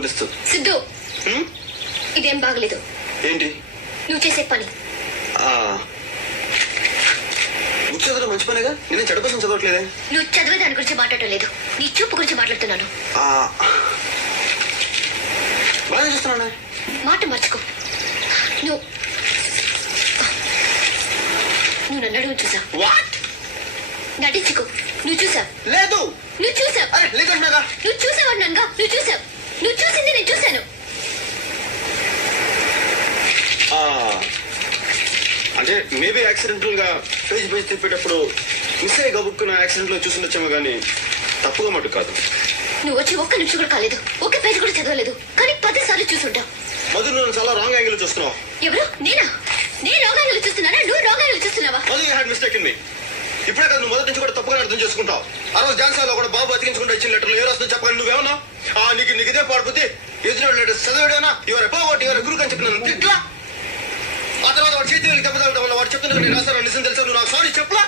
తినాలనిపిస్తూ. సిద్ధు, ఇదేం బాగలేదు. ఏంటి నువ్వు చేసే పని? బుక్ చదవడం మంచి పనేగా, నేను చెడు కోసం చదవట్లేదే. నువ్వు చదివే దాని గురించి మాట్లాడటం లేదు, నీ చూపు గురించి మాట్లాడుతున్నాను. బాగా చూస్తున్నానే. మాట మర్చుకో. నువ్వు నన్ను అడుగు చూసావు. వాట్? నటించుకో. నువ్వు చూసావు. లేదు. నువ్వు చూసావు. లేదన్నాగా. నువ్వు చూసావు అన్నాగా. నువ్వు చూసావు. నువ్వు చూసింది నేను చూశాను. అంటే మేబీ యాక్సిడెంటల్ గా పేజ్ తిప్పేటప్పుడు మిస్ అయ్యి గబుక్కున్న యాక్సిడెంట్ లో చూసిండొచ్చేమో కానీ తప్పుగా మటు కాదు. నువ్వు వచ్చి ఒక్క నిమిషం కూడా కాలేదు, ఒక్క పేజ్ కూడా చదవలేదు, కానీ 10 సార్లు చూసుంటావు. మధు, నువ్వు చాలా రాంగ్ యాంగిల్ చూస్తున్నావు. ఎవరు? నేనా? నేను రాంగ్ యాంగిల్ చూస్తున్నానా? నువ్వు రాంగ్ యాంగిల్ చూస్తున్నావా? Madhu, you had mistake in me. ఇప్పుడే కదా నువ్వు మొదటి నుంచి కూడా తప్పుగా అర్థం చేసుకుంటావు. ఆ రోజు ఝాన్సీలో కూడా బాబు అతికించుకుంటూ ఇచ్చిన లెటర్లు ఏ రాస్తుందో చెప్పగానే నువ్వేమన్నా నీకు ఇదే పాడిపోతే ఎదురు లెటర్ చదివాడేనా ఇవర పోగొట్టి ఇవర గురుకు అని చెప్పినాను. ఇట్లా ఆ తర్వాత వాడు చేతి వెళ్ళి దెబ్బ తగలడం వల్ల వాడు చెప్తున్నా నేను రాశాను నిజం తెలుసా, నువ్వు నాకు సారీ చెప్పలా.